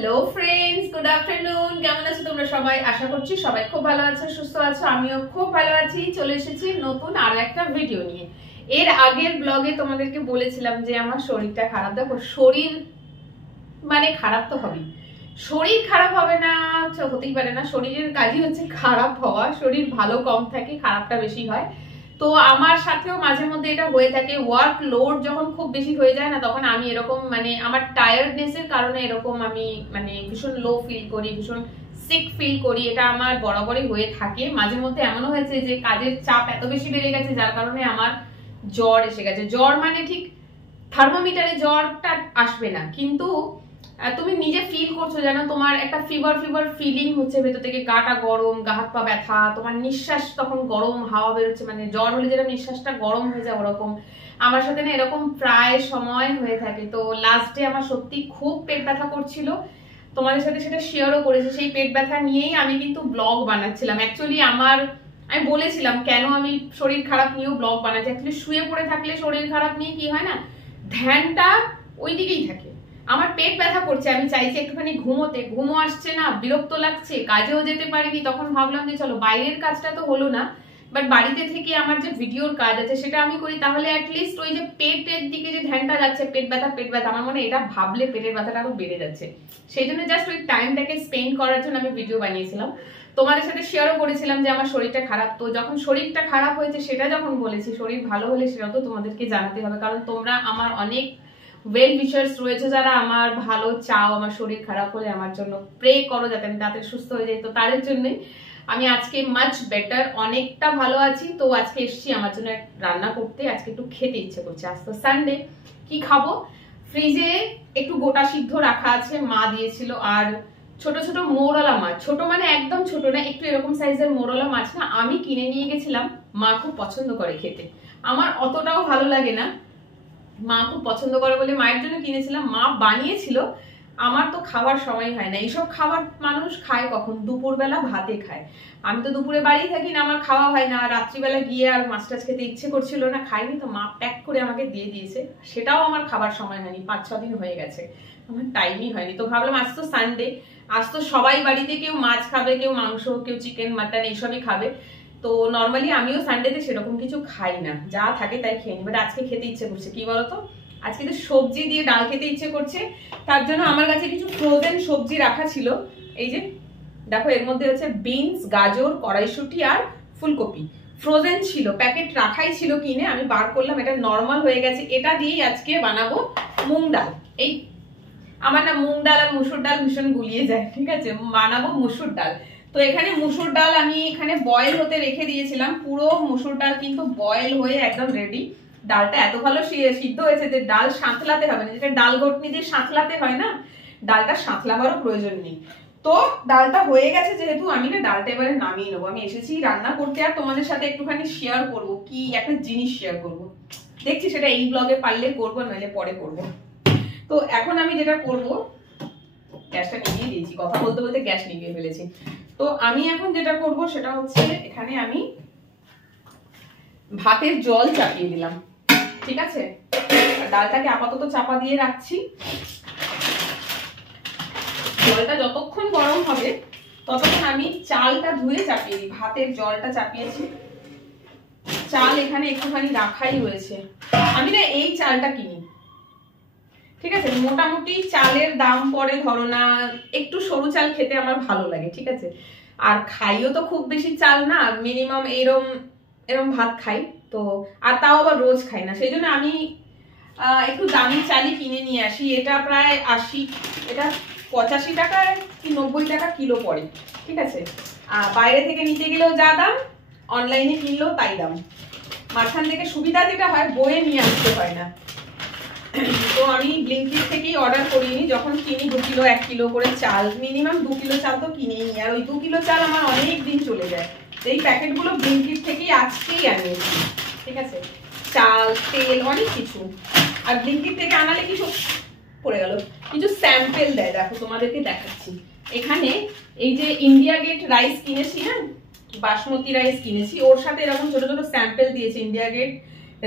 Hello friends, good afternoon. কেমন আছো তোমরা সবাই? আশা করছি সবাই খুব ভালো আছো, সুস্থ আছো। আমিও খুব ভালো আছি। চলে এসেছি নতুন আরো একটা ভিডিও নিয়ে। এর আগের ব্লগে তোমাদেরকে বলেছিলাম যে আমার শরীরটা খারাপ। দেখো, শরীর মানে খারাপ তো হবেই। শরীর খারাপ হবে না হতেই পারে না। শরীরের কাজই হচ্ছে খারাপ হওয়া। শরীর ভালো কম থাকে, খারাপটা বেশি হয়। তো আমার সাথেও মাঝে মধ্যে এটা হয়ে থাকে। ওয়ার্ক লোড যখন খুব বেশি হয়ে যায় না, তখন আমি এরকম মানে আমার টায়ার্ডনেসের কারণে এরকম আমি মানে ভীষণ লো ফিল করি, ভীষণ সিক ফিল করি। এটা আমার বরাবরই হয়ে থাকে। মাঝে মধ্যে এমনও হয়েছে যে কাজের চাপ এত বেশি বেড়ে গেছে যার কারণে আমার জ্বর এসে গেছে। জ্বর মানে ঠিক থার্মোমিটারে জ্বরটা আসবে না, কিন্তু তুমি নিজে ফিল করছো যেন তোমার একটা ফিভার ফিলিং হচ্ছে ভেতর থেকে, গাটা গরম, গা হাত পা ব্যথা, তোমার নিঃশ্বাস তখন গরম হাওয়া বেরোচ্ছে। মানে জ্বর হলে যেরকম নিঃশ্বাসটা গরম হয়ে যায়, ওরকম আমার সাথে না এরকম প্রায় সময় হয়ে থাকে। তো লাস্ট ডে আমার সত্যি খুব পেট ব্যথা করছিল, তোমাদের সাথে সেটা শেয়ারও করেছি। সেই পেট ব্যথা নিয়েই আমি কিন্তু ব্লগ বানাচ্ছিলাম। অ্যাকচুয়ালি আমি বলেছিলাম কেন আমি শরীর খারাপ নিয়েও ব্লগ বানাচ্ছি। অ্যাকচুয়ালি শুয়ে পড়ে থাকলে শরীর খারাপ নিয়ে কি হয় না, ধ্যানটা ওই দিকেই থাকে। আমার পেট ব্যথা করছে, আমি চাইছি একটুখানি ঘুমোতে, ঘুমো আসছে না, বিরক্ত লাগছে, কাজেও যেতে পারিনি। তখন ভাবলাম যে চলো বাইরের কাজটা তো হলো না, বাট বাড়িতে থেকে আমার যে ভিডিওর কাজ আছে সেটা আমি করি। তাহলে অ্যাটলিস্ট ওই যে পেটের দিকে যে ধ্যানটা যাচ্ছে, পেট ব্যথা, আমার মনে এটা ভাবলে পেটের ব্যথাটা আরো বেড়ে যাচ্ছে। সেই জন্য জাস্ট ওই টাইমটাকে স্পেন্ড করার জন্য আমি ভিডিও বানিয়েছিলাম। তোমাদের সাথে শেয়ারও করেছিলাম যে আমার শরীরটা খারাপ। তো যখন শরীরটা খারাপ হয়েছে সেটা যখন বলেছি, শরীর ভালো হলে সেটা তো তোমাদেরকে জানাতে হবে, কারণ তোমরা আমার অনেক ওয়েল উইশার্স রয়েছে যারা আমার ভালো চাও। আমার শরীর খারাপ হলে আমার জন্য প্রে করো যাতে আমি তাড়াতাড়ি সুস্থ হয়ে যাই। তো তাদের জন্যই আমি আজকে মাচ বেটার, অনেকটা ভালো আছি। তো আজকে এসেছি আমার জন্য রান্না করতে। আজকে একটু খেতে ইচ্ছে করছে। আজ তো সানডে, কি খাবো? ফ্রিজে একটু গোটা সিদ্ধ রাখা আছে, মা দিয়েছিল। আর ছোট ছোট মোরলা মাছ, ছোট মানে একদম ছোট না, একটু এরকম সাইজের মোরলা মাছ না আমি কিনে নিয়ে গেছিলাম। মা খুব পছন্দ করে খেতে, আমার অতটাও ভালো লাগে না। মা খুব পছন্দ করে বলে মায়ের জন্য কিনেছিলাম। মা বানিয়েছিল, আমার তো খাবার সময় হয় না। এইসব খাবার মানুষ খায় কখন? দুপুরবেলা ভাতে খায়। আমি তো দুপুরে বাড়ি থাকি না, আমার খাওয়া হয় না। রাত্রিবেলা গিয়ে আর মাছ টাছ খেতে ইচ্ছে করছিল না, খাইনি। তো মা প্যাক করে আমাকে দিয়ে দিয়েছে, সেটাও আমার খাবার সময় হয়নি। 5-6 দিন হয়ে গেছে, আমার টাইমই হয়নি। তো ভাবলাম আজ তো সানডে, আজ তো সবাই বাড়িতে কেউ মাছ খাবে, কেউ মাংস, কেউ চিকেন, মাটন এইসবই খাবে। তো নর্মালি আমিও সানডেতে সেরকম কিছু খাই না, যা থাকে তাই খেয়ে নি। বাট আজকে খেতে ইচ্ছে করছে, কি বলতো, আজকে তো সবজি দিয়ে ডাল খেতে ইচ্ছে করছে। তার জন্য আমার কাছে কিছু ফ্রোজেন সবজি রাখা ছিল। এই যে দেখো, এর মধ্যে হচ্ছে বিনস, গাজর, কড়াইশুঁটি আর ফুলকপি। ফ্রোজেন ছিল, প্যাকেট রাখাই ছিল কিনে, আমি বার করলাম। এটা নর্মাল হয়ে গেছে। এটা দিয়েই আজকে বানাবো মুগ ডাল। এই আমার না মুগ ডাল আর মুসুর ডাল ভীষণ গুলিয়ে যায়, ঠিক আছে? বানাবো মুসুর ডাল। তো এখানে মুসুর ডাল আমি এখানে বয়েল হতে রেখে দিয়েছিলাম। পুরো মুসুর ডাল কিন্তু বয়েল হয়ে একদম রেডি। ডালটা এত ভালো সিদ্ধ হয়েছে যে ডাল সাঁতলাতে হবে না, যেটা ডাল ঘটনি দিয়ে সাঁতলাতে হয় না, ডালটা সাঁতলাবারও প্রয়োজন নেই। তো ডালটা হয়ে গেছে যেহেতু, আমি না ডালটা এবারে নামিয়ে নেবো। আমি এসেছি রান্না করতে, আর তোমাদের সাথে একটুখানি শেয়ার করবো, কি একটা জিনিস শেয়ার করবো। দেখছি সেটা এই ব্লগে পারলে করবো, নাহলে পরে করবো। তো এখন আমি যেটা করবো, গ্যাসটা নিভিয়ে দিয়েছি, কথা বলতে বলতে গ্যাস নিভিয়ে ফেলেছি। তো আমি এখন যেটা করবো সেটা হচ্ছে, এখানে আমি ভাতের জল চাপিয়ে দিলাম, ঠিক আছে? ডালটাকে আপাতত চাপা দিয়ে রাখছি। জলটা যতক্ষণ গরম হবে ততক্ষণ আমি চালটা ধুয়ে চাপিয়ে দিই। ভাতের জলটা চাপিয়েছি, চাল এখানে একটুখানি রাখাই রয়েছে। আমি না এই চালটা কিনি, ঠিক আছে? মোটামুটি চালের দাম পড়ে ধরো না, একটু সরু চাল খেতে আমার ভালো লাগে, ঠিক আছে? আর খাইও তো খুব বেশি চাল না, মিনিমাম এরম ভাত খাই। তো আর তাও আবার রোজ খাই না, সেই জন্য আমি একটু দামি চালই কিনে নিয়ে আসি। এটা প্রায় 80, এটা 85 টাকা কি 90 টাকা কিলো পড়ে, ঠিক আছে? বাইরে থেকে নিতে গেলেও যা দাম, অনলাইনে কিনলেও তাই দাম। মাঝখান থেকে সুবিধা যেটা হয়, বয়ে নিয়ে আসতে হয় না। তো আমি ব্লিঙ্কিট থেকেই অর্ডার করিনি। যখন কিনি 2 কিলো 1 কিলো করে চাল, মিনিমাম 2 কিলো চাল তো কিনেই নি। আর ওই 2 কিলো চাল আমার অনেক দিন চলে যায়। এই প্যাকেটগুলো ব্লিঙ্কিট থেকেই আজকেই আনিয়েছি, ঠিক আছে? চাল, তেল, অনেক কিছু। আর ব্লিঙ্কিট থেকে আনালে কিছু পড়ে গেল, কিছু স্যাম্পেল দেয়। দেখো তোমাদেরকে দেখাচ্ছি। এখানে এই যে ইন্ডিয়া গেট রাইস কিনেছি, হ্যাঁ, বাসমতি রাইস কিনেছি, ওর সাথে এরকম ছোট ছোট স্যাম্পেল দিয়েছে। ইন্ডিয়া গেট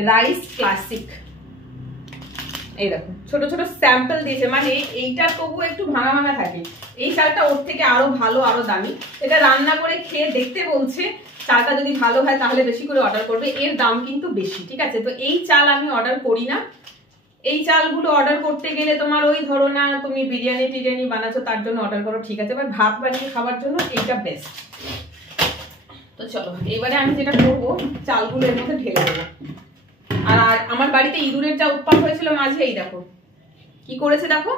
রাইস ক্লাসিক, এই দেখো ছোট ছোট স্যাম্পল দিয়েছে, মানে এইটা তবু একটু ভাঙা ভাঙা থাকে, এই চালটা ওর থেকে আরো ভালো আরো দামি। এটা রান্না করে খেয়ে দেখতে বলছে, চালটা যদি ভালো হয় তাহলে বেশি করে অর্ডার করবে, এর দাম কিন্তু বেশি, ঠিক আছে। তো এই চাল আমি অর্ডার করি না, এই চালগুলো অর্ডার করতে গেলে তোমার ওই ধরো না তুমি বিরিয়ানি টিরিয়ানি বানাচ্ছো তার জন্য অর্ডার করো, ঠিক আছে, বাট ভাত বানিয়ে খাওয়ার জন্য এইটা বেস্ট। তো চলো এবারে আমি যেটা করবো চালগুলো এর মধ্যে ঢেলে দেবো। আর আমার বাড়িতে ইঁদুরের যা উৎপাত হয়েছিল মাঝে, এই দেখো কি করেছে দেখো,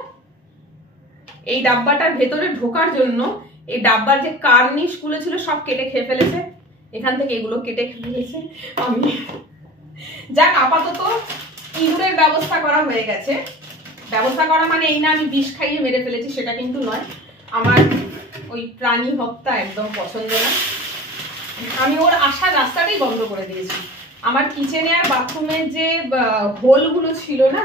এই ডাব্বাটার ভেতরে ঢোকার জন্য এই ডাব্বার যে কার্নিশ গুলো ছিল সব কেটে খেয়ে ফেলেছে, এখান থেকে এগুলো কেটে খেয়ে ফেলেছে। আমি যাক আপাতত ইঁদুরের ব্যবস্থা করা হয়ে গেছে। ব্যবস্থা করা মানে এই না আমি বিষ খাইয়ে মেরে ফেলেছি, সেটা কিন্তু নয়, আমার ওই প্রাণী হত্যা একদম পছন্দ না। আমি ওর আসার রাস্তাটাই বন্ধ করে দিয়েছি। আমার কিচেনে আর বাথরুমের যে হোলগুলো ছিল না,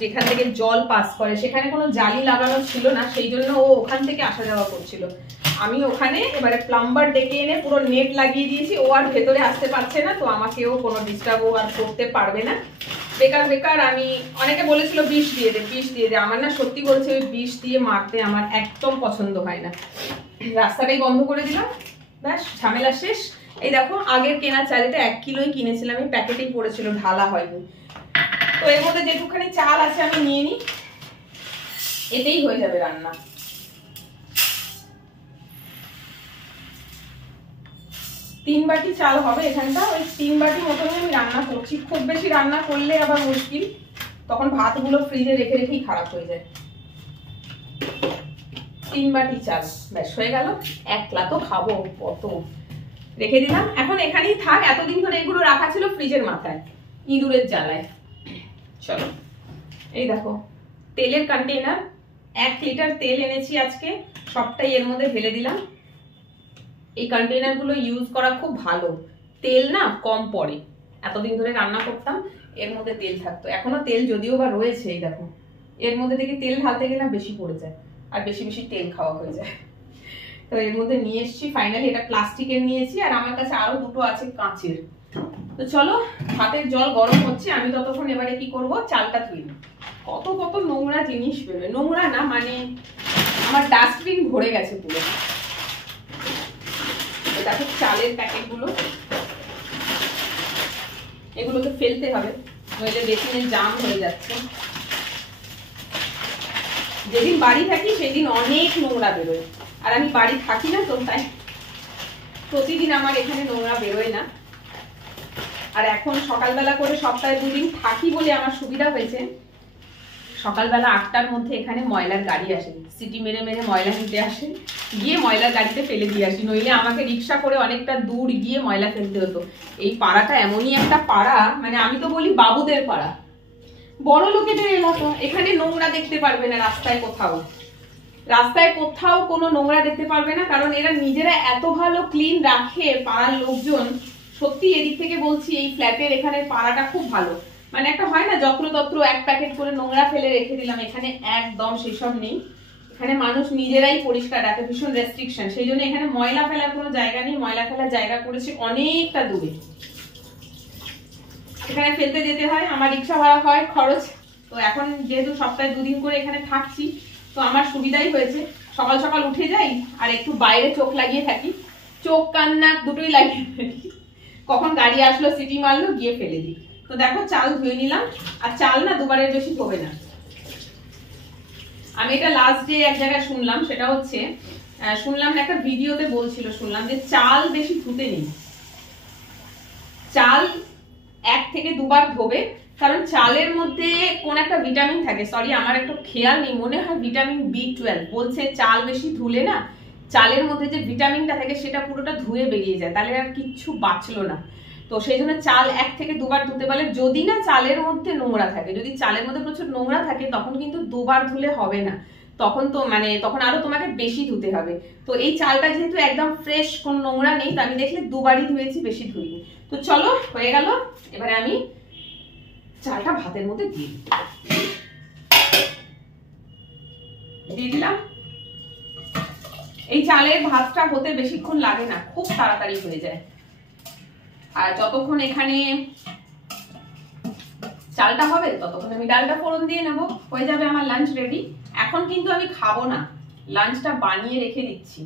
যেখান থেকে জল পাস করে, সেখানে কোনো জালি লাগানো ছিল না, সেই জন্য ও ওখান থেকে আসা যাওয়া করছিল। আমি ওখানে এবারে প্লাম্বার ডেকে এনে পুরো নেট লাগিয়ে দিয়েছি, ও আর ভেতরে আসতে পারছে না, তো আমাকেও কোনো ডিস্টার্ব ও আর করতে পারবে না। বেকার বেকার আমি, অনেকে বলেছিল বিষ দিয়ে দে বিষ দিয়ে দে, আমার না সত্যি বলছে ওই বিষ দিয়ে মারতে আমার একদম পছন্দ হয় না। রাস্তাটাই বন্ধ করে দিলাম, ব্যাস ঝামেলা শেষ। এই দেখো আগের কেনা চাল, এটা 1 কিলোই কিনেছিলাম, এই প্যাকেটেই পড়েছিল, ঢালা হয়নি। তো এর মধ্যে যেটুখানি চাল আছে আমি নিয়ে নিই, এতেই হয়ে যাবে রান্না। তিন বাটি চাল হবে এখানটা, ওই 3 বাটি মতনই আমি রান্না করছি। খুব বেশি রান্না করলে আবার মুশকিল, তখন ভাতগুলো ফ্রিজে রেখে রেখেই খারাপ হয়ে যায়। 3 বাটি চাল ব্যাস হয়ে গেল, একলা তো খাবো কত, রেখে দিলাম। এখন এখানেই থাক, এতদিন ধরে এগুলো রাখা ছিল ফ্রিজের মাথায় ইঁদুরের জ্বালায়। চলো এই দেখো তেলের কন্টেনার, 1 লিটার তেল এনেছি আজকে, সবটাই এর মধ্যে ঢেলে দিলাম। এই কন্টেনার গুলো ইউজ করা খুব ভালো, তেল না কম পড়ে। এতদিন ধরে রান্না করতাম এর মধ্যে তেল থাকতো, এখনো তেল যদিও বা রয়েছে, এই দেখো এর মধ্যে থেকে তেল ঢালতে গেলে বেশি পড়ে যায় আর বেশি বেশি তেল খাওয়া হয়ে যায়। তো এর মধ্যে নিয়ে এসেছি ফাইনালি, এটা প্লাস্টিকের নিয়েছি, আর আমার কাছে আরো দুটো আছে কাঁচের। তো চলো ভাতের জল গরম হচ্ছে, আমি ততক্ষণ এবারে কি করব, চালটা ধুই। কত কত নোংরা জিনিস বেরোয়, নোংরা না মানে আমার ডাস্টবিন ভরে গেছে পুরো। দেখো চালের প্যাকেট গুলো, এগুলোকে ফেলতে হবে, নইলে বেসিনে জাম হয়ে যাচ্ছে। যেদিন বাড়ি থাকি সেদিন অনেক নোংরা বেরোয়, আর আমি বাড়ি থাকি না, তো তাই প্রতিদিন আমার এখানে নোংরা বেরোয় না। আর এখন সকালবেলা করে সপ্তাহে 2 দিন থাকি বলে আমার সুবিধা হয়েছে, সকালবেলা 8টার মধ্যে এখানে ময়লার গাড়ি আসে, সিটি মেরে মেরে ময়লা নিতে আসে, গিয়ে ময়লার গাড়িতে ফেলে দিয়ে আসি, নইলে আমাকে রিক্সা করে অনেকটা দূর গিয়ে ময়লা ফেলতে হতো। এই পাড়াটা এমনই একটা পাড়া, মানে আমি তো বলি বাবুদের পাড়া, বড় লোকেদের এলাকা, এখানে নোংরা দেখতে পারবে না রাস্তায় কোথাও, রাস্তায় কোথাও কোনো নোংরা দেখতে পারবে না, কারণ এরা নিজেরা এত ভালো ক্লিন রাখে পাড়ার লোকজন। সত্যি এদিক থেকে বলছি, এই ফ্ল্যাটের এখানে পাড়াটা খুব ভালো, মানে একটা হয় না যত্রতত্র 1 প্যাকেট করে নোংরা ফেলে রেখে দিলাম, এখানে একদম সেসব নেই। এখানে মানুষ নিজেরাই পরিষ্কার রাখে, ভীষণ রেস্ট্রিকশন, সেই জন্য এখানে ময়লা ফেলার কোনো জায়গা নেই। ময়লা ফেলার জায়গা করেছে অনেকটা দূরে, এখানে ফেলতে যেতে হয়, আমার রিক্সা ভাড়া হয় খরচ। তো এখন যেহেতু সপ্তাহে 2 দিন করে এখানে থাকছি, তো আমার সুবিধাই হয়েছে, সকাল সকাল উঠে যাই আর একটু বাইরে চোখ লাগিয়ে থাকি, চোখ কান নাক দুটোই লাগিয়ে থাকি, কখন গাড়ি আসলো সিটি মারলো গিয়ে ফেলে দিই। তো দেখো চাল ধুয়ে নিলাম, আর চাল না দুবারের বেশি ধোবে না। আমি এটা লাস্ট ডে এক জায়গায় শুনলাম, সেটা হচ্ছে শুনলাম না একটা ভিডিওতে বলছিল, শুনলাম যে চাল বেশি ধুতে নেই, চাল 1 থেকে 2 বার ধোবে, কারণ চালের মধ্যে কোন একটা ভিটামিন থাকে, সরি আমার একটু খেয়াল নেই, মনে হয় ভিটামিন B12, বলছে চাল বেশি ধুলে না চালের মধ্যে যে ভিটামিনটা থাকে সেটা পুরোটা ধুয়ে বেরিয়ে যায়, তাহলে আর কিচ্ছু বাঁচলো না। তো সেই জন্য চাল 1 থেকে 2 বার ধুতে বলে, যদি না চালের মধ্যে নোংরা থাকে, যদি চালের মধ্যে প্রচুর নোংরা থাকে তখন কিন্তু 2 বার ধুলে হবে না, তখন তো মানে তখন আরো তোমাকে বেশি ধুতে হবে। তো এই চালটা যেহেতু একদম ফ্রেশ, কোনো নোংরা নেই, তো আমি দেখলে 2 বারই ধুয়েছি, বেশি ধুইনি। তো চলো হয়ে গেল, এবারে আমি চালটা ভাতের মধ্যে দিয়ে দিলাম। এই চালের ভাতটা হতে বেশিক্ষণ লাগে না, খুব তাড়াতাড়ি হয়ে যায়। আর যতক্ষণ এখানে চালটা হবে ততক্ষণ আমি ডালটা ফোড়ন দিয়ে নেবো, হয়ে যাবে আমার লাঞ্চ রেডি। এখন কিন্তু আমি খাবো না, লাঞ্চটা বানিয়ে রেখে দিচ্ছি,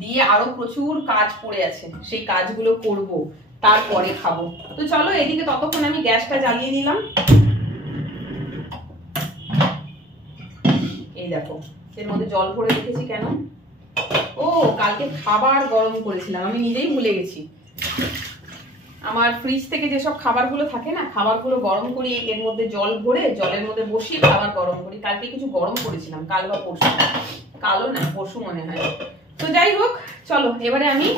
দিয়ে আরো প্রচুর কাজ পড়ে আছে, সেই কাজগুলো করব, তারপরে খাবো। তো চলো এদিকে ততক্ষণ আমি গ্যাসটা জ্বালিয়ে নিলাম। এই দেখো এর মধ্যে জল ভরে রেখেছি কেন, ও কালকে খাবার গরম করেছিলাম, আমি নিজেই ভুলে গেছি। আমার ফ্রিজ থেকে যেসব খাবারগুলো থাকে না, খাবারগুলো গরম করি এর মধ্যে জল ভরে, জলের মধ্যে বসিয়ে খাবার গরম করি। কালকে কিছু গরম করেছিলাম, কাল বা পরশু, কালও না পরশু মনে হয়। তো যাই হোক চলো এবারে আমি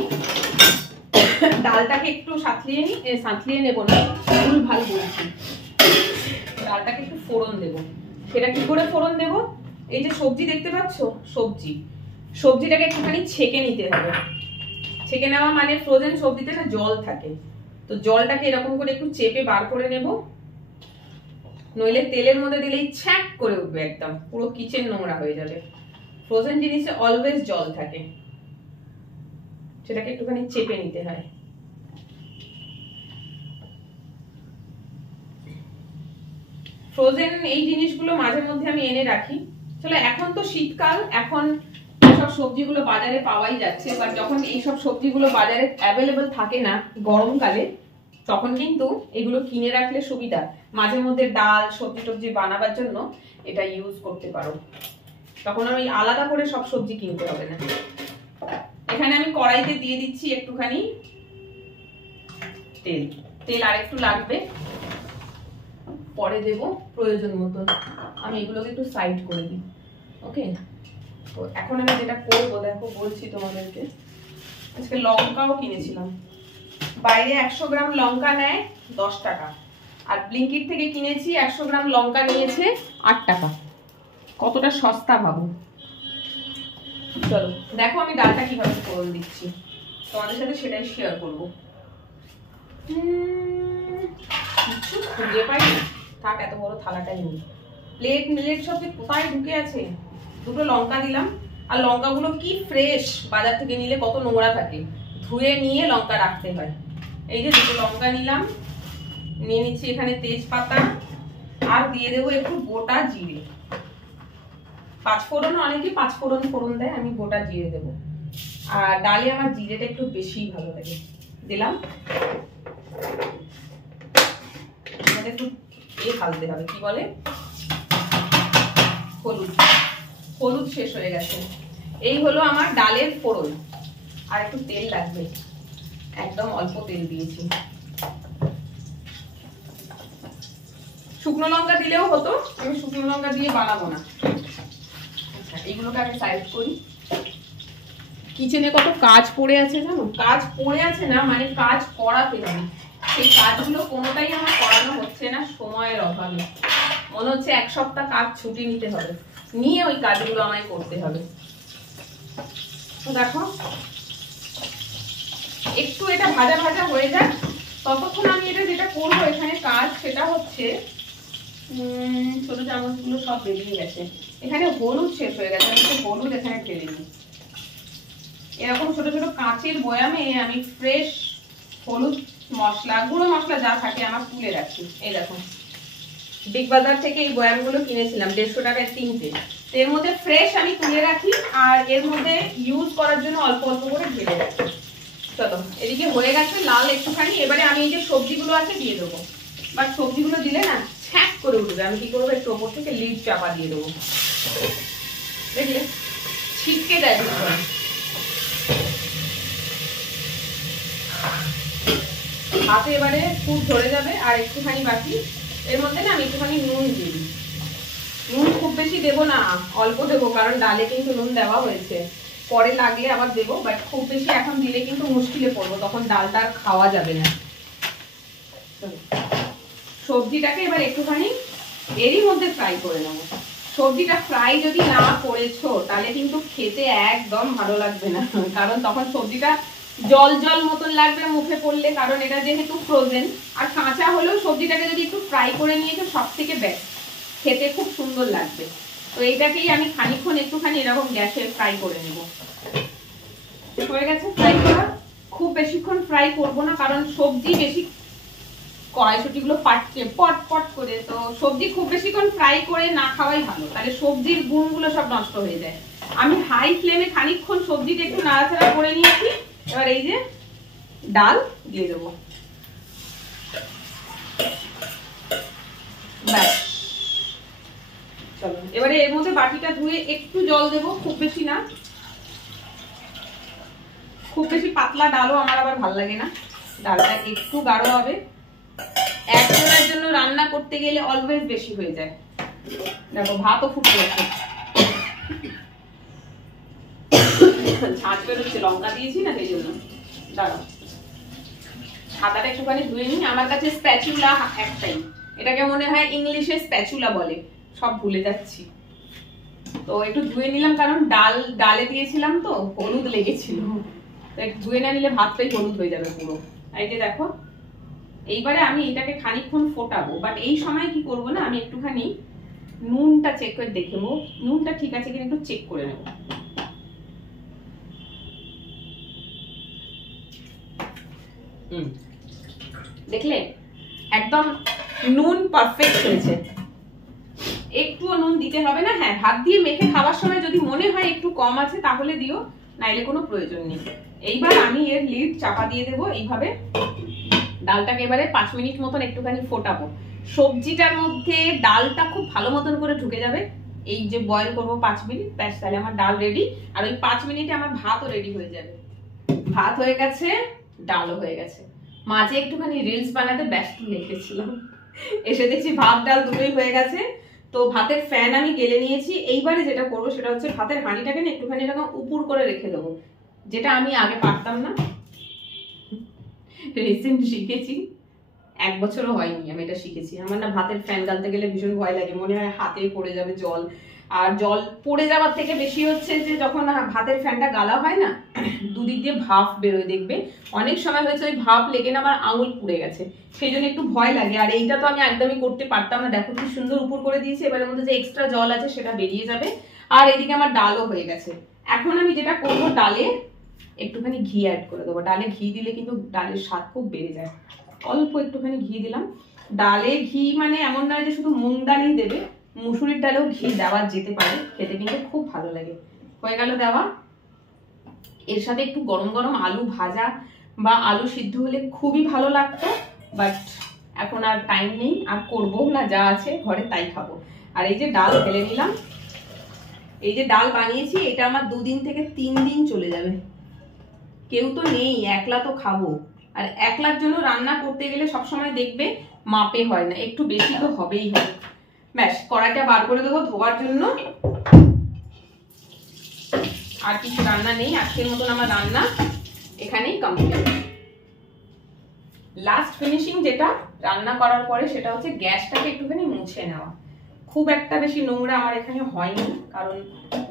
ডালটাকে একটু সাঁতলিয়ে নেবো না, ভুল ভাল বলছি, ডালটাকে একটু ফোড়ন দেবো। সেটা কি করে ফোড়ন দেবো, এই যে সবজি দেখতে পাচ্ছ, সবজিটাকে একটুখানি ছেঁকে নিতে হবে। ছেঁকে নেওয়া মানে ফ্রোজেন সবজিতে না জল থাকে, তো জলটাকে এরকম করে একটু চেপে বার করে নেব, নইলে তেলের মধ্যে দিলেই ছ্যাক করে উঠবে, একদম পুরো কিচেন নোংরা হয়ে যাবে। ফ্রোজেন জিনিসে অলওয়েজ জল থাকে, সেটাকে একটুখানি চেপে নিতে হয়। ফ্রোজেন এই জিনিসগুলো মাঝে মধ্যে আমি এনে রাখি। চলো এখন তো শীতকাল, এখন সব সবজিগুলো বাজারে পাওয়াই যাচ্ছে, বাট যখন এইসব সবজিগুলো বাজারে অ্যাভেলেবল থাকে না গরমকালে, তখন কিন্তু এগুলো কিনে রাখলে সুবিধা, মাঝে মধ্যে ডাল সবজি টবজি বানাবার জন্য এটা ইউজ করতে পারো, তখন আমি আলাদা করে সব সবজি কিনতে হবে না। এখানে আমি কড়াইতে দিয়ে দিচ্ছি একটুখানি তেল আর একটু লাগবে, পরে দেব প্রয়োজন মতন। আমি এগুলোকে একটু সাইড করে দিই, ওকে। তো এখন আমি যেটা করবো দেখো, বলছি তোমাদেরকে, আজকে লঙ্কাও কিনেছিলাম, বাইরে 100 গ্রাম লঙ্কা নেয় 10 টাকা, আর ব্লিঙ্কিট থেকে কিনেছি 100 গ্রাম লঙ্কা নিয়েছে 8 টাকা, কতটা সস্তা ভাবো। চলো দেখো আমি ডালটা কিভাবে ফোড়ন দিচ্ছি, তোমাদের সাথে সেটাই শেয়ার করবো। কিছু খুঁজে পাই না, থাক এত বড় থালাটাই নেই, প্লেট সব কোথায় ঢুকে আছে। দুটো লঙ্কা দিলাম, আর লঙ্কাগুলো কি ফ্রেশ, বাজার থেকে নিলে কত নোংরা থাকে, ধুয়ে নিয়ে লঙ্কা রাখতে হয়। এই যে দুটো লঙ্কা নিলাম, নিয়ে নিচ্ছি এখানে তেজপাতা, আর দিয়ে দেবো একটু গোটা জিরে। পাঁচফোড়ন, অনেকে পাঁচফোড়ন ফোড়ন দেয়, আমি গোটা জিরে দেবো, আর ডালে আমার জিরেটা একটু বেশি ভালো লাগে। দিলাম, একটু ঢালতে হবে, কি বলে, হলুদ শেষ হয়ে গেছে। এই হলো আমার ডালের ফোড়ন, আর একটু তেল লাগবে, একদম অল্প তেল দিয়েছি। শুকনো লঙ্কা দিলেও হতো, আমি শুকনো লঙ্কা দিয়ে বানাবো না। আচ্ছা এইগুলোকে আগে সাইড করি। কিচেনে কত কাজ পড়ে আছে জানো, কাজ পড়ে আছে না মানে কাজ করাতে হবে, সেই কাজগুলো কোনোটাই আমার করানো হচ্ছে না সময়ের অভাবে। মনে হচ্ছে 1 সপ্তাহ কাজ ছুটি নিতে হবে, নিয়ে ওই কাজগুলো আমায় করতে হবে। দেখো একটু এটা ভাজা ভাজা হয়ে যায়, ততক্ষণ আমি এটা যেটা করবো এখানে কাজ, সেটা হচ্ছে ছোট চামচগুলো সব বেরিয়ে গেছে, এখানে হলুদ শেষ হয়ে গেছে, আমি হলুদ এখানে ঢেলে দিই। এরকম ছোট ছোট কাঁচের বয়ামে আমি ফ্রেশ হলুদ মশলা, গুঁড়ো মশলা যা থাকে আমার তুলে রাখি। এই দেখো বিগ বাজার থেকে এই বয়ামগুলো কিনেছিলাম 150 টাকায় 3টে, এর মধ্যে ফ্রেশ আমি তুলে রাখি, আর এর মধ্যে ইউজ করার জন্য অল্প অল্প করে ঢেলে রাখি। চলো এদিকে হয়ে গেছে লাল একটুখানি, এবারে আমি এই যে সবজিগুলো আছে দিয়ে দেবো, বাট সবজিগুলো দিলে না ছ্যাক করে উঠবে, আমি কি করবো একটু ওপর থেকে লিড চাপা দিয়ে দেবো, দেখলে ছিটকে দেয়, হাতে এবারে খুব ধরে যাবে। আর একটুখানি বাকি, এর মধ্যে না আমি একটুখানি নুন দিয়ে দিই, নুন খুব বেশি দেবো না, অল্প দেবো, কারণ ডালে কিন্তু নুন দেওয়া হয়েছে, পরে লাগলে আবার দেবো, বাট খুব বেশি এখন দিলে কিন্তু মুশকিলে পড়বো, তখন ডালটা আর খাওয়া যাবে না। সবজিটাকে এবার একটুখানি এরই মধ্যে ফ্রাই করে নেবো। সবজিটা ফ্রাই যদি না করেছো তাহলে কিন্তু খেতে একদম ভালো লাগবে না, কারণ তখন সবজিটা জল জল মতন লাগবে মুখে পড়লে, কারণ এটা যেহেতু ফ্রোজেন। আর কাঁচা হলেও সবজিটাকে যদি একটু ফ্রাই করে নিয়েছো সব থেকে বেস্ট, খেতে খুব সুন্দর লাগবে। তো এইটাকেই আমি খানিকক্ষণ একটুখানি এরকম গ্যাসে ফ্রাই করে নেব। হয়ে গেছে ফ্রাই করা, খুব বেশিক্ষণ ফ্রাই করবো না, কারণ সবজি বেশি কড়াইশুটিগুলো পাটকে পট পট করে। তো সবজি খুব বেশিক্ষণ ফ্রাই করে না খাওয়াই ভালো, তাহলে সবজির গুণগুলো সব নষ্ট হয়ে যায়। আমি হাই ফ্লেমে খানিকক্ষণ সবজিটা একটু নাড়াচাড়া করে নিয়েছি। এবার এই যে ডাল দিয়ে দেবো, ব্যাস। চলো এবারে এর মধ্যে বাটিটা ধুয়ে একটু জল দেবো, খুব বেশি না, খুব বেশি পাতলা ডালও আমার আবার ভালো লাগে না, ডালটা একটু গাঢ় হবে। একজনের জন্য রান্না করতে গেলে অলওয়েজ বেশি হয়ে যায়। দেখো ভাতও ফুটে গেছে, ঝাঁঝ বেরোচ্ছে, লঙ্কা দিয়েছি না সেই জন্য। দাঁড়াও হাতাটা একটুখানি ধুয়ে নিই। আমার কাছে স্প্যাচুলা একটাই, এটাকে মনে হয় ইংলিশে স্প্যাচুলা বলে, সব ভুলে যাচ্ছি। তো একটু ধুয়ে নিলাম, কারণ ডালে দিয়েছিলাম তো হলুদ লেগেছিল, তো একটু ধুয়ে না নিলে ভাতটাই হলুদ হয়ে যাবে পুরো। এই যে দেখো, এইবারে আমি এটাকে খানিকক্ষণ ফোটাবো, বাট এই সময় কি করবো না, আমি একটুখানি নুনটা চেক করে দেখে নেবো, নুনটা ঠিক আছে কিনা একটু চেক করে নেবো। দেখলে একদম নুন পারফেক্ট হয়েছে, একটুও নুন দিতে হবে না। হ্যাঁ, ভাত দিয়ে মেখে খাওয়ার সময় যদি মনে হয় একটু কম আছে তাহলে দিও, নাইলে কোনো প্রয়োজন নেই। এইবার আমি এর লিড চাপা দিয়ে দেবো এইভাবে। ডালটাকে এবারে 5 মিনিট মতন একটুখানি ফোটাবো। সবজিটার মধ্যে ডালটা খুব ভালো মতন করে ঢুকে যাবে। এই যে বয়েল করবো 5 মিনিট, ব্যাস, তাহলে আমার ডাল রেডি। আর ওই 5 মিনিটে আমার ভাতও রেডি হয়ে যাবে। ভাত হয়ে গেছে, ডালও হয়ে গেছে। মাঝে একটুখানি রিলস বানাতে ব্যস্ত লেগেছিলাম, এসে দেখছি ভাত ডাল দুটোই হয়ে গেছে। তো ভাতের ফ্যান আমি গেলে নিয়েছি। এইবারে যেটা করবো সেটা হচ্ছে ভাতের হাঁড়িটাকে না একটুখানি এরকম উপর করে রেখে দেবো, যেটা আমি আগে পারতাম না, রিসেন্ট শিখেছি। 1 বছরও হয়নি আমি এটা শিখেছি। আমার না ভাতের ফ্যান গালতে গেলে ভীষণ ভয় লাগে, মনে হয় হাতে পড়ে যাবে জল। আর জল পড়ে যাওয়ার থেকে বেশি হচ্ছে যে যখন ভাতের ফ্যানটা গালা হয় না, দুদিক দিয়ে ভাপ বেরোয়, দেখবে অনেক সময় হয়েছে ওই ভাপ লেগে না আমার আঙুল পুড়ে গেছে, সেই জন্য একটু ভয় লাগে। আর এইটা তো আমি একদমই করতে পারতাম না। দেখো কি সুন্দর উপর করে দিয়েছি, এবারের মধ্যে যে এক্সট্রা জল আছে সেটা বেরিয়ে যাবে। আর এদিকে আমার ডালও হয়ে গেছে। এখন আমি যেটা করবো, ডালে একটুখানি ঘি অ্যাড করে দেবো। ডালে ঘি দিলে কিন্তু ডালের স্বাদ খুব বেড়ে যায়। অল্প একটুখানি ঘি দিলাম। ডালে ঘি মানে এমন নয় যে শুধু মুগ ডালই দেবে, মুসুরির ডালেও ঘি দেওয়া যেতে পারে, খেতে কিন্তু খুব ভালো লাগে। হয়ে গেল দেওয়া। এর সাথে একটু গরম গরম আলু ভাজা বা আলু সিদ্ধ হলে খুবই ভালো লাগতো, বাট এখন আর টাইম নেই, আর করবো না, যা আছে ঘরে তাই খাবো। আর এই যে ডাল ঢেলে নিলাম, এই যে ডাল বানিয়েছি এটা আমার 2 দিন থেকে 3 দিন চলে যাবে। কেউ তো নেই, একলা তো খাবো। আর একলার জন্য রান্না করতে গেলে সবসময় দেখবে মাপে হয় না, একটু বেশি তো হবেই হবে। ব্যাস, কড়াইটা বার করে দেবো ধোয়ার জন্য। আর কিছু রান্না নেই, আজকের মতন আমার রান্না এখানেই কমপ্লিট। লাস্ট ফিনিশিং যেটা রান্না করার পরে সেটা হচ্ছে গ্যাসটাকে একটুখানি মুছে নেওয়া। খুব একটা বেশি নোংরা আমার এখানে হয়নি, কারণ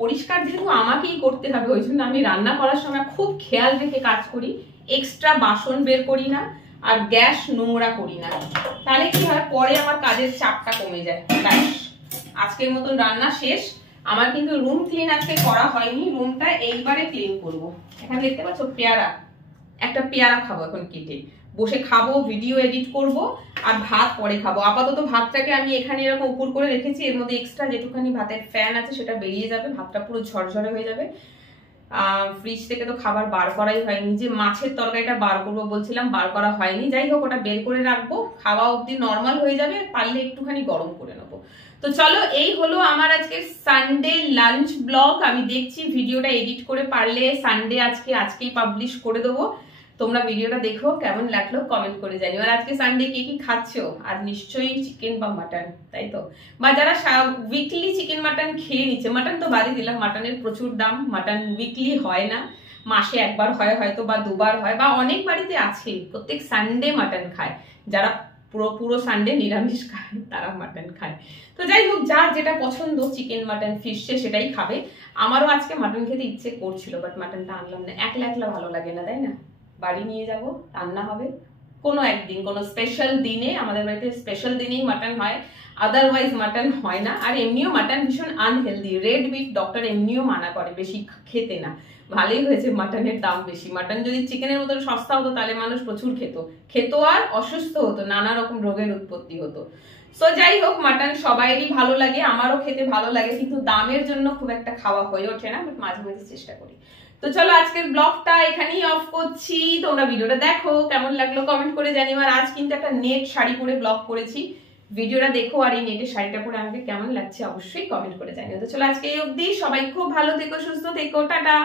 পরিষ্কার যেহেতু আমাকেই করতে হবে, ওই জন্য আমি রান্না করার সময় খুব খেয়াল রেখে কাজ করি। এক্সট্রা বাসন বের করি না, আর গ্যাস নোংরা করি না, তাহলে কি হয় পরে আমার কাজের চাপটা কমে যায়। ব্যাস, আজকের মতন রান্না শেষ। আমার কিন্তু রুম ক্লিন আজকে করা হয়নি, রুমটা এইবারে ক্লিন করব। এখানে দেখতে পাচ্ছ পেয়ারা, একটা পেয়ারা খাবো এখন কেটে, বসে খাবো, ভিডিও এডিট করব, আর ভাত পরে খাবো। আপাতত ভাতটাকে আমি এখানে এরকম উপর করে রেখেছি, এর মধ্যে এক্সট্রা যেটুখানি ভাতের ফ্যান আছে সেটা বেরিয়ে যাবে, ভাতটা পুরো ঝরঝরে হয়ে যাবে। ফ্রিজ থেকে তো খাবার বার করাই হয়নি, যে মাছের তরকারিটা বার করবো বলছিলাম, বার করা হয়নি। যাই হোক, ওটা বের করে রাখবো, খাওয়া অবধি নর্মাল হয়ে যাবে, পারলে একটুখানি গরম করে নেবো। তো চলো, এই হলো আমার আজকে সানডে লাঞ্চ ব্লগ। আমি দেখছি ভিডিওটা এডিট করে পারলে সানডে আজকেই পাবলিশ করে দেবো। তোমরা ভিডিওটা দেখো, কেমন লাগলো কমেন্ট করে জানিও। আর আজকে সানডে কি কি খাচ্ছো? আর নিশ্চয়ই চিকেন বা মাটন, তাই তো? বা যারা উইকলি চিকেন মাটন খেয়ে নিচ্ছে, মাটন তো বাদই দিলাম, মাটনের প্রচুর দাম, মাটন উইকলি হয় না, মাসে একবার হয় হয়তো, বা 2 বার হয়, বা অনেক বাড়িতে আছে প্রত্যেক সানডে মাটন খায়। যারা পুরো সানডে নিরামিষ খায় তারা মাটন খায়। তো যাই হোক, যার যেটা পছন্দ, চিকেন মাটন ফিশ সেটাই খাবে। আমারও আজকে মাটন খেতে ইচ্ছে করছিল, বাট মাটনটা আনলাম না, একলা একলা ভালো লাগে না, তাই না? বাড়ি নিয়ে যাব, রান্না হবে কোনো একদিন, কোনো স্পেশাল দিনে। আমাদের বাড়িতে স্পেশাল দিনেই মাটন হয়। আদারওয়াইজ মাটন হয় না। আর এমনিও মাটন ভীষণ আনহেলদি, রেড বিফ ডক্টর এমনিও মানা করে বেশি খেতে না। ভালোই হয়েছে মাটনের দাম বেশি, মাটন যদি চিকেনের মতো সস্তা হতো তাহলে মানুষ প্রচুর খেত আর অসুস্থ হতো, নানা রকম রোগের উৎপত্তি হতো। সো যাই হোক, মাটন সবাইরই ভালো লাগে, আমারও খেতে ভালো লাগে, কিন্তু দামের জন্য খুব একটা খাওয়া হয়ে ওঠে না, বাট মাঝে মাঝে চেষ্টা করি। তো চলো আজকের ব্লগটা এখানেই অফ করছি। তোমরা ভিডিওটা দেখো, কেমন লাগলো কমেন্ট করে জানিও। আর আজ কিন্তু একটা নেট শাড়ি পরে ব্লগ করেছি, ভিডিওটা দেখো আর এই নেটের শাড়িটা পরে আমাকে কেমন লাগছে অবশ্যই কমেন্ট করে জানিও। তো চলো আজকে এই অবধি, সবাই খুব ভালো থেকো, সুস্থ থেকো, টাটা।